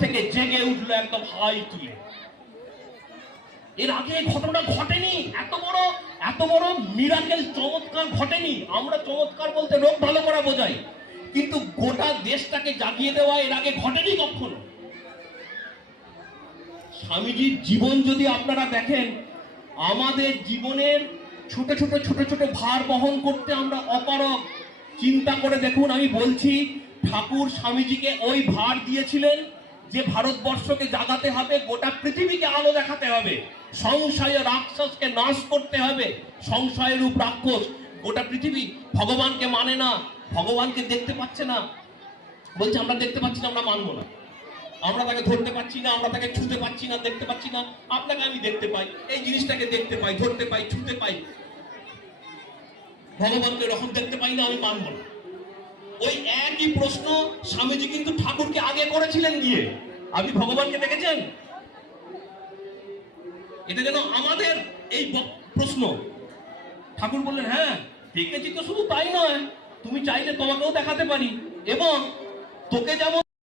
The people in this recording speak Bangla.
থেকে জেগে উঠলো একদম হাই তুলে। এর আগে ঘটনা ঘটেনি, এত বড় মিরাকেল চমৎকার ঘটেনি। আমরা চমৎকার বলতে রোগ ভালো করা বোঝাই, কিন্তু গোটা দেশটাকে জাগিয়ে দেওয়া এর আগে ঘটেনি কখনো। স্বামীজির জীবন যদি আপনারা দেখেন, আমাদের জীবনের ছোট ছোট ভার বহন করতে আমরা অপারগ। চিন্তা করে দেখুন, আমি বলছি ঠাকুর স্বামীজিকে ওই ভার দিয়েছিলেন যে ভারতবর্ষকে জাগাতে হবে, গোটা পৃথিবীকে আলো দেখাতে হবে, সংশয় রাক্ষসকে নাশ করতে হবে। সংশয়ের রূপ রাক্ষস। গোটা পৃথিবী ভগবানকে মানে না, ভগবানকে দেখতে পাচ্ছে না, বলছে আমরা দেখতে পাচ্ছি না, আমরা মানবো না, আমরা তাকে ধরতে পাচ্ছি না, আমরা তাকে ছুঁতে পাচ্ছি না, দেখতে পাচ্ছি না। আপনাকে আমি দেখতে পাই, এই জিনিসটাকে দেখতে পাই, ধরতে পাই, ছুঁতে পাই, ভগবানকে এরকম দেখতে পাই না, আমি মানবো না। ওই একই প্রশ্ন স্বামীজি কিন্তু ঠাকুরকে আগে করেছিলেন গিয়ে, আপনি ভগবানকে দেখেছেন? এটা যেন আমাদের এই প্রশ্ন। ঠাকুর বললেন হ্যাঁ দেখেছি তো, শুধু তাই নয়, তুমি চাইলে তোমাকেও দেখাতে পারি, এবং তোকে যেমন